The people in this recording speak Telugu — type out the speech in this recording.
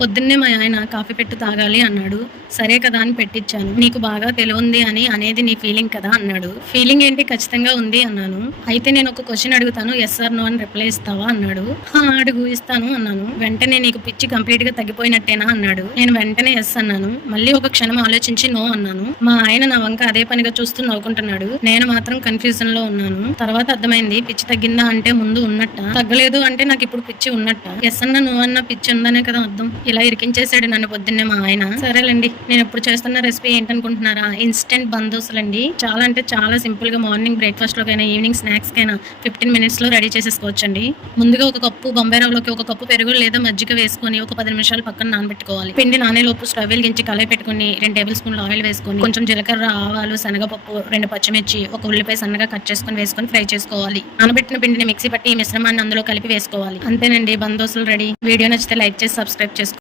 పొద్దున్నే మా ఆయన కాఫీ పెట్టు తాగాలి అన్నాడు. సరే కదా అని పెట్టిచ్చాను. నీకు బాగా తెలివుంది అని అనేది నీ ఫీలింగ్ కదా అన్నాడు. ఫీలింగ్ ఏంటి, ఖచ్చితంగా ఉంది అన్నాను. అయితే నేను ఒక క్వశ్చన్ అడుగుతాను, ఎస్ ఆర్ నో అని రిప్లై ఇస్తావా అన్నాడు. అడుగు, ఇస్తాను అన్నాను. వెంటనే నీకు పిచ్చి కంప్లీట్ గా తగ్గిపోయినట్టేనా అన్నాడు. నేను వెంటనే ఎస్ అన్నాను. మళ్ళీ ఒక క్షణం ఆలోచించి నో అన్నాను. మా ఆయన నా వంక అదే పనిగా చూస్తూ నవ్వుకుంటున్నాడు. నేను మాత్రం కన్ఫ్యూజన్ లో ఉన్నాను. తర్వాత అర్థమైంది, పిచ్చి తగ్గిందా అంటే ముందు ఉన్నట్ట, తగ్గలేదు అంటే నాకు ఇప్పుడు పిచ్చి ఉన్నట్ట. ఎస్ అన్న నో అన్న పిచ్చి ఉందనే కదా అర్థం. ఇలా ఇరికించేసాడు నన్ను పొద్దున్నే మా ఆయన. సరేలేండి, నేను ఇప్పుడు చేస్తున్న రెసిపీ ఏంటనుకుంటున్నారా? ఇన్స్టెంట్ బందోసులండి. చాలా అంటే చాలా సింపుల్ గా మార్నింగ్ బ్రేక్ఫాస్ట్ లోకైనా ఈవినింగ్ స్నాక్స్ కైనా 15 minutes లో రెడీ చేసేసుకోవచ్చండి. ముందుగా ఒక కప్పు బొంబాయి రవ్వలోకి ఒక కప్పు పెరుగు లేదా మజ్జిగ వేసుకొని ఒక 10 నిమిషాలు పక్కన నానబెట్టుకోవాలి. పిండి నానేలోపు స్టవ్ వెలిగించి కళాయి పెట్టుకుని 2 టేబుల్ స్పూన్లు ఆయిల్ వేసుకొని కొంచెం జీలకర్ర, ఆవాలు, శనగపప్పు, 2 పచ్చిమిర్చి, ఒక ఉల్లిపాయ సన్నగా కట్ చేసుకుని వేసుకొని ఫ్రై చేసుకోవాలి. నానబెట్టిన పిండిని మిక్సీ పట్టి ఈ మిశ్రమాన్ని అందులో కలిపి వేసుకోవాలి. అంతేనండి, బందోసులు రెడీ. వీడియో నచ్చితే లైక్ చేసి సబ్స్క్రైబ్ చేసుకోండి.